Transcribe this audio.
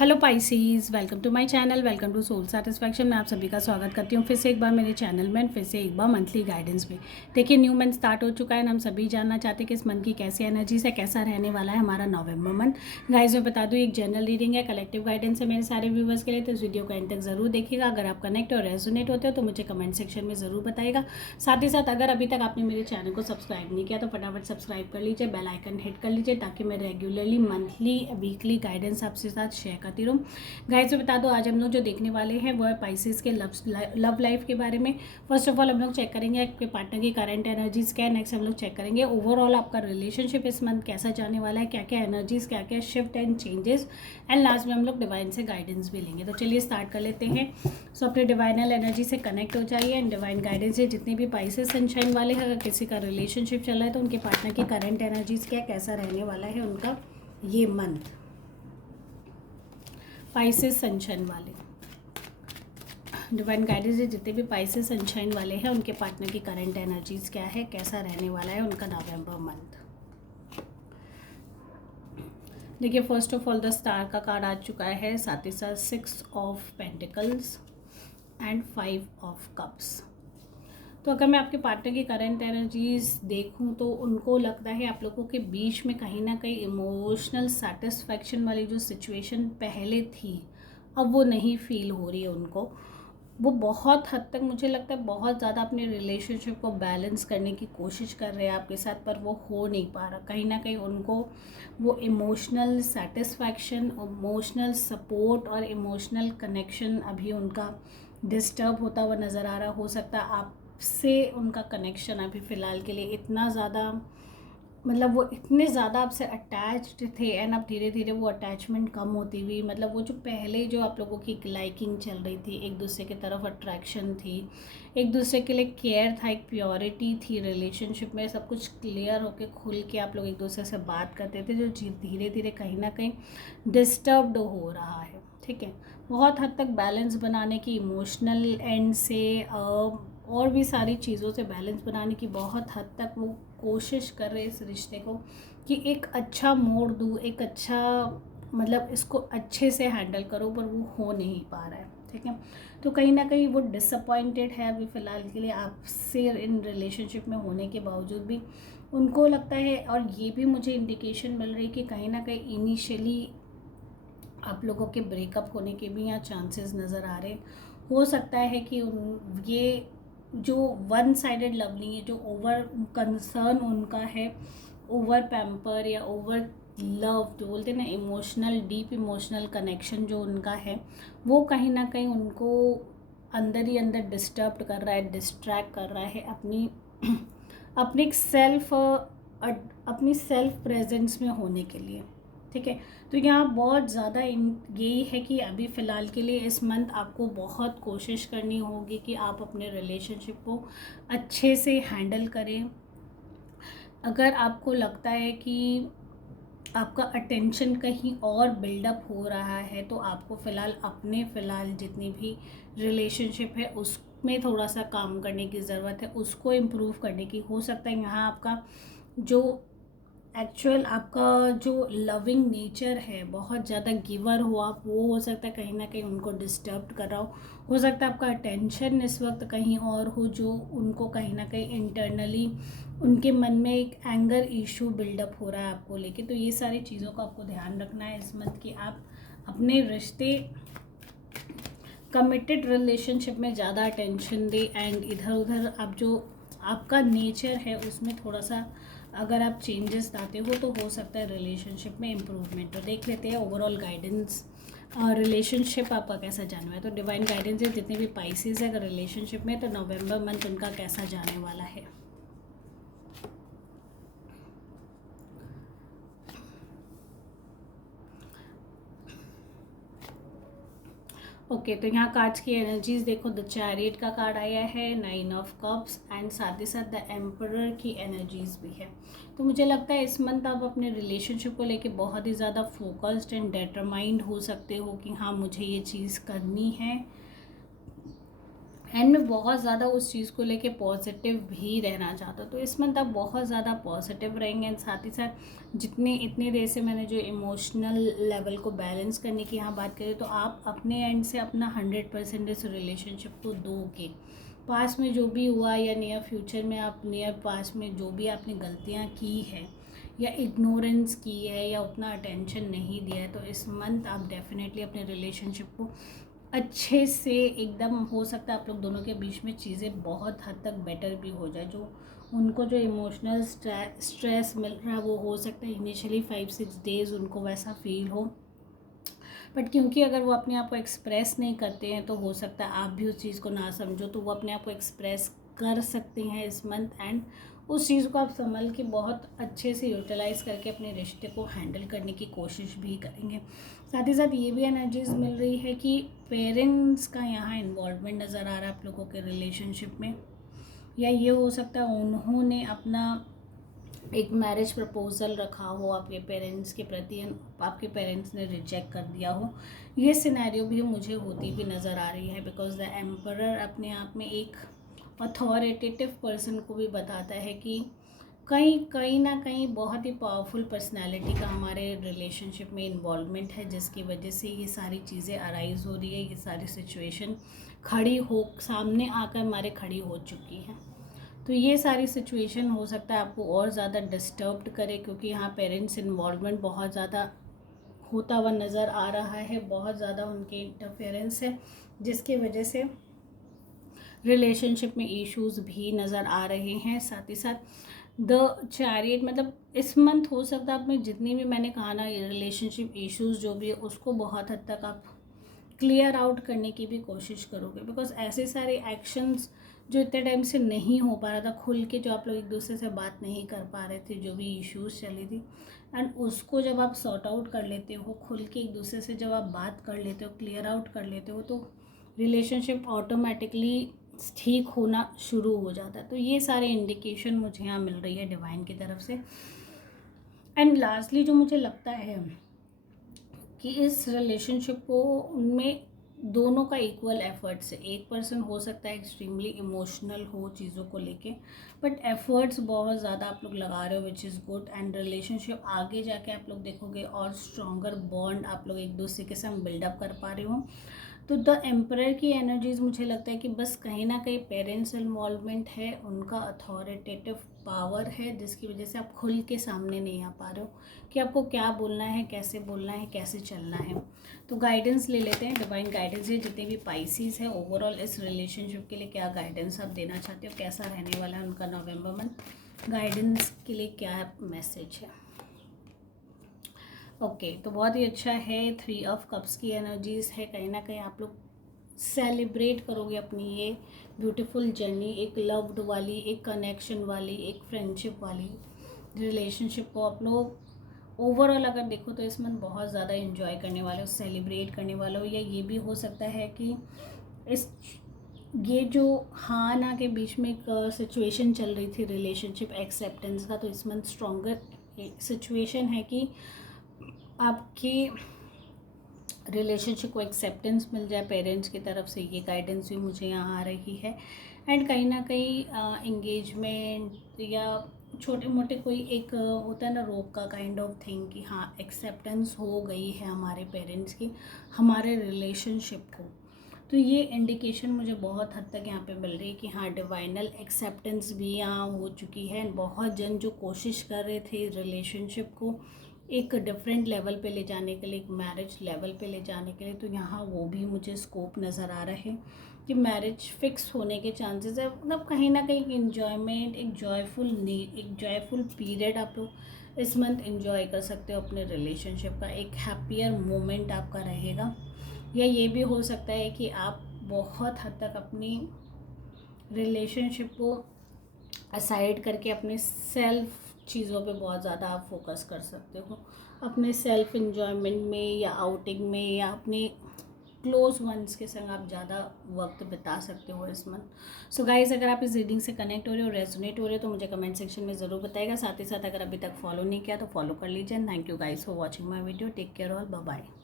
Hello पाइसीज, welcome to my channel, welcome to soul satisfaction. मैं आप सभी का स्वागत करती हूँ फिर से एक बार मेरे चैनल में, फिर से एक बार मंथली गाइडेंस में। देखिए, न्यू मंथ स्टार्ट हो चुका है। हम सभी जानना चाहते हैं कि इस मंथ की कैसी एनर्जीज है, कैसा रहने वाला है हमारा नवंबर मंथ। गाइज मैं बता दूँ, एक जनरल रीडिंग है, कलेक्टिव गाइडेंस है मेरे सारे व्यूवर्स के लिए, तो इस वीडियो को एंड तक जरूर देखिएगा। अगर आप कनेक्ट और रेजोनेट होते हो तो मुझे कमेंट सेक्शन में ज़रूर बताइएगा। साथ ही साथ अगर अभी तक आपने मेरे चैनल को सब्सक्राइब नहीं किया तो फटाफट सब्सक्राइब कर लीजिए, बेल आइकन हिट कर लीजिए, ताकि मैं रेगुलरली मंथली वीकली गाइडेंस आपके साथ शेयर करती रहूँ। गाइस मैं बता दो, आज हम लोग जो देखने वाले हैं वो है पाइसेस के लव लाइफ के बारे में। फर्स्ट ऑफ ऑल हम लोग चेक करेंगे आपके पार्टनर की करंट एनर्जीज क्या है। नेक्स्ट हम लोग चेक करेंगे ओवरऑल आपका रिलेशनशिप इस मंथ कैसा जाने वाला है, क्या क्या एनर्जीज, क्या क्या shift and changes. And last में हम लोग डिवाइन से गाइडेंस भी लेंगे। तो चलिए स्टार्ट कर लेते हैं। सो अपने डिवाइनल एनर्जी से कनेक्ट हो जाइए एंड डिवाइन गाइडेंस से जितने भी पाइसेस सनशाइन वाले हैं, अगर किसी का रिलेशनशिप चल रहा है तो उनके पार्टनर की करंट एनर्जीज क्या, कैसा रहने वाला है उनका ये मंथ। पाइसेस सनशाइन वाले डिवाइन गाइडेंस से जितने भी पाइसेस सनशाइन वाले हैं उनके पार्टनर की करंट एनर्जीज क्या है, कैसा रहने वाला है उनका नवंबर मंथ। देखिए, first of all the star का कार्ड आ चुका है, साथ ही साथ 6 of pentacles and 5 of cups. तो अगर मैं आपके पार्टनर की करंट एनर्जीज देखूं तो उनको लगता है आप लोगों के बीच में कहीं ना कहीं इमोशनल सेटिस्फैक्शन वाली जो सिचुएशन पहले थी, अब वो नहीं फील हो रही है उनको। वो बहुत हद तक मुझे लगता है बहुत ज़्यादा अपने रिलेशनशिप को बैलेंस करने की कोशिश कर रहे हैं आपके साथ, पर वो हो नहीं पा रहा। कहीं ना कहीं उनको वो इमोशनल सेटिस्फैक्शन, इमोशनल सपोर्ट और इमोशनल कनेक्शन अभी उनका डिस्टर्ब होता हुआ नज़र आ रहा। हो सकता है आपसे उनका कनेक्शन अभी फ़िलहाल के लिए इतना ज़्यादा, मतलब वो इतने ज़्यादा आपसे अटैच्ड थे एंड अब धीरे धीरे वो अटैचमेंट कम होती हुई, मतलब वो जो पहले जो आप लोगों की लाइकिंग चल रही थी, एक दूसरे की तरफ अट्रैक्शन थी, एक दूसरे के लिए केयर था, एक प्योरिटी थी रिलेशनशिप में, सब कुछ क्लियर होके खुल के आप लोग एक दूसरे से बात करते थे, जो धीरे धीरे कहीं ना कहीं डिस्टर्ब्ड हो रहा है। ठीक है, बहुत हद तक बैलेंस बनाने की, इमोशनल एंड से और भी सारी चीज़ों से बैलेंस बनाने की बहुत हद तक वो कोशिश कर रहे इस रिश्ते को कि एक अच्छा मोड़ दूँ, एक अच्छा, मतलब इसको अच्छे से हैंडल करो, पर वो हो नहीं पा रहा है। ठीक है, तो कहीं ना कहीं वो डिसअपॉइंटेड है अभी फ़िलहाल के लिए आपसे इन रिलेशनशिप में होने के बावजूद भी। उनको लगता है, और ये भी मुझे इंडिकेशन मिल रही है कि कहीं ना कहीं इनिशियली आप लोगों के ब्रेकअप होने के भी यहाँ चांसेस नज़र आ रहे। हो सकता है कि ये जो वन साइडेड लव नहीं है, जो ओवर कंसर्न उनका है, ओवर पैम्पर या ओवर लव जो बोलते हैं ना, इमोशनल, डीप इमोशनल कनेक्शन जो उनका है, वो कहीं ना कहीं उनको अंदर ही अंदर डिस्टर्ब कर रहा है, डिस्ट्रैक्ट कर रहा है अपनी अपनी सेल्फ प्रेजेंस में होने के लिए। ठीक है, तो यहाँ बहुत ज़्यादा यही है कि अभी फ़िलहाल के लिए इस मंथ आपको बहुत कोशिश करनी होगी कि आप अपने रिलेशनशिप को अच्छे से हैंडल करें। अगर आपको लगता है कि आपका अटेंशन कहीं और बिल्डअप हो रहा है, तो आपको फ़िलहाल जितनी भी रिलेशनशिप है उसमें थोड़ा सा काम करने की ज़रूरत है, उसको इम्प्रूव करने की। हो सकता है यहाँ आपका जो एक्चुअल आपका जो लविंग नेचर है, बहुत ज़्यादा गिवर हो आप, वो हो सकता है कहीं ना कहीं उनको डिस्टर्ब कर रहा हो सकता है आपका अटेंशन इस वक्त कहीं और हो, जो उनको कहीं ना कहीं इंटरनली उनके मन में एक एंगर इशू बिल्डअप हो रहा है आपको लेके। तो ये सारी चीज़ों का आपको ध्यान रखना है इस मंथ कि आप अपने रिश्ते, कमिटेड रिलेशनशिप में ज़्यादा अटेंशन दें एंड इधर उधर आप जो आपका नेचर है उसमें थोड़ा सा अगर आप चेंजेस लाते हो तो सकता है रिलेशनशिप में इम्प्रूवमेंट। तो देख लेते हैं ओवरऑल गाइडेंस, रिलेशनशिप आपका कैसा जाने वाला है। तो डिवाइन गाइडेंस है, जितने भी पाइसेस है अगर रिलेशनशिप में, तो नवंबर मंथ उनका कैसा जाने वाला है। ओके, तो यहाँ कार्ड्स की एनर्जीज देखो, द चैरियट का कार्ड आया है, 9 ऑफ कप्स एंड साथ ही साथ द एम्परर की एनर्जीज भी है। तो मुझे लगता है इस मंथ आप अपने रिलेशनशिप को लेके बहुत ही ज़्यादा फोकस्ड एंड डिटरमाइंड हो सकते हो कि हाँ मुझे ये चीज़ करनी है, एंड मैं बहुत ज़्यादा उस चीज़ को लेके पॉजिटिव भी रहना चाहता हूँ। तो इस मंथ आप बहुत ज़्यादा पॉजिटिव रहेंगे। एंड साथ ही साथ इतनी देर से मैंने जो इमोशनल लेवल को बैलेंस करने की यहाँ बात करी, तो आप अपने एंड से अपना 100% इस रिलेशनशिप को दोगे। पास में जो भी हुआ या नियर फ्यूचर में आप नियर पास में जो भी आपने गलतियाँ की है या इग्नोरेंस की है या उतना अटेंशन नहीं दिया है, तो इस मंथ आप डेफिनेटली अपने रिलेशनशिप को अच्छे से एकदम, हो सकता है आप लोग दोनों के बीच में चीज़ें बहुत हद तक बेटर भी हो जाए। जो उनको जो इमोशनल स्ट्रेस मिल रहा है वो हो सकता है इनिशियली 5-6 डेज़ उनको वैसा फील हो, बट क्योंकि अगर वो अपने आप को एक्सप्रेस नहीं करते हैं तो हो सकता है आप भी उस चीज़ को ना समझो, तो वो अपने आप को एक्सप्रेस कर सकते हैं इस मंथ। एंड उस चीज़ को आप संभल के बहुत अच्छे से यूटिलाइज़ करके अपने रिश्ते को हैंडल करने की कोशिश भी करेंगे। साथ ही साथ ये भी एनर्जीज मिल रही है कि पेरेंट्स का यहाँ इन्वॉल्वमेंट नज़र आ रहा है आप लोगों के रिलेशनशिप में, या ये हो सकता है उन्होंने अपना एक मैरिज प्रपोजल रखा हो आपके पेरेंट्स के प्रति, आपके पेरेंट्स ने रिजेक्ट कर दिया हो। ये सिनेरियो भी मुझे होती हुई नज़र आ रही है, बिकॉज द एम्परर अपने आप में एक अथॉरिटेटिव पर्सन को भी बताता है कि कहीं ना कहीं बहुत ही पावरफुल पर्सनालिटी का हमारे रिलेशनशिप में इन्वॉल्वमेंट है, जिसकी वजह से ये सारी चीज़ें अराइज हो रही है, ये सारी सिचुएशन सामने आकर हमारे खड़ी हो चुकी हैं। तो ये सारी सिचुएशन हो सकता है आपको और ज़्यादा डिस्टर्ब्ड करे, क्योंकि यहाँ पेरेंट्स इन्वॉल्वमेंट बहुत ज़्यादा होता हुआ नज़र आ रहा है, बहुत ज़्यादा उनके इंटरफेरेंस है, जिसकी वजह से रिलेशनशिप में इश्यूज़ भी नज़र आ रहे हैं। साथ ही साथ द चैरियट, मतलब इस मंथ हो सकता है आप में जितनी भी मैंने कहा ना रिलेशनशिप इश्यूज़ जो भी है उसको बहुत हद तक आप क्लियर आउट करने की भी कोशिश करोगे, बिकॉज ऐसे सारे एक्शंस जो इतने टाइम से नहीं हो पा रहा था, खुल के जो आप लोग एक दूसरे से बात नहीं कर पा रहे थे, जो भी इश्यूज चली थी, एंड उसको जब आप सॉर्ट आउट कर लेते हो, खुल के एक दूसरे से जब आप बात कर लेते हो, क्लियर आउट कर लेते हो, तो रिलेशनशिप ऑटोमेटिकली ठीक होना शुरू हो जाता है। तो ये सारे इंडिकेशन मुझे यहाँ मिल रही है डिवाइन की तरफ से। एंड लास्टली जो मुझे लगता है कि इस रिलेशनशिप को उनमें दोनों का इक्वल एफर्ट्स है। एक पर्सन हो सकता है एक्सट्रीमली इमोशनल हो चीज़ों को लेके, बट एफर्ट्स बहुत ज़्यादा आप लोग लगा रहे हो, which is good. And relationship आगे जाके आप लोग देखोगे और स्ट्रॉन्गर बॉन्ड आप लोग एक दूसरे के साथ बिल्डअप कर पा रहे हो। तो द एम्परर की एनर्जीज मुझे लगता है कि बस कहीं ना कहीं पेरेंट्स इन्वॉल्वमेंट है, उनका अथॉरिटेटिव पावर है, जिसकी वजह से आप खुल के सामने नहीं आ पा रहे हो कि आपको क्या बोलना है, कैसे चलना है। तो गाइडेंस ले लेते हैं, डिवाइन गाइडेंस है जितने भी पाइसीज है ओवरऑल इस रिलेशनशिप के लिए क्या गाइडेंस आप देना चाहते हो, कैसा रहने वाला है उनका नवंबर मंथ, गाइडेंस के लिए क्या मैसेज है। ओके, तो बहुत ही अच्छा है। 3 ऑफ कप्स की एनर्जीज है, कहीं ना कहीं आप लोग सेलिब्रेट करोगे अपनी ये ब्यूटीफुल जर्नी, एक लव्ड वाली, एक कनेक्शन वाली, एक फ्रेंडशिप वाली रिलेशनशिप को आप लोग ओवरऑल अगर देखो तो इस मंथ बहुत ज़्यादा इन्जॉय करने वाले हो, सेलिब्रेट करने वाले हो। या ये भी हो सकता है कि ये जो हाँ ना के बीच में एक सिचुएशन चल रही थी रिलेशनशिप एक्सेप्टेंस का, तो इस मंथ स्ट्रॉन्गर सिचुएशन है कि आपकी रिलेशनशिप को एक्सेप्टेंस मिल जाए पेरेंट्स की तरफ से, ये गाइडेंस भी मुझे यहाँ आ रही है। एंड कहीं ना कहीं एंगेजमेंट या छोटे मोटे कोई एक होता है ना रोक का काइंड ऑफ थिंग कि हाँ एक्सेप्टेंस हो गई है हमारे पेरेंट्स की हमारे रिलेशनशिप को। तो ये इंडिकेशन मुझे बहुत हद तक यहाँ पे मिल रही है कि हाँ डिवाइनल एक्सेप्टेंस भी यहाँ हो चुकी है। बहुत जन जो कोशिश कर रहे थे रिलेशनशिप को एक डिफरेंट लेवल पे ले जाने के लिए, एक मैरिज लेवल पे ले जाने के लिए, तो यहाँ वो भी मुझे स्कोप नज़र आ रहा है कि मैरिज फिक्स होने के चांसेस है। मतलब कहीं ना कहीं इन्जॉयमेंट, एक जॉयफुल पीरियड आप लोग इस मंथ इन्जॉय कर सकते हो अपने रिलेशनशिप का, एक हैप्पियर मोमेंट आपका रहेगा। या ये भी हो सकता है कि आप बहुत हद तक अपनी रिलेशनशिप को असाइड करके अपने सेल्फ चीज़ों पे बहुत ज़्यादा आप फोकस कर सकते हो, अपने सेल्फ इन्जॉयमेंट में या आउटिंग में या अपने क्लोज वंस के संग आप ज़्यादा वक्त बिता सकते हो इस मंथ। सो गाइज, अगर आप इस रीडिंग से कनेक्ट हो रहे हो, रेजोनेट हो रहे हो, तो मुझे कमेंट सेक्शन में ज़रूर बताएगा। साथ ही साथ अगर अभी तक फॉलो नहीं किया तो फॉलो कर लीजिए। Thank you guys for watching my video. Take care all, bye bye.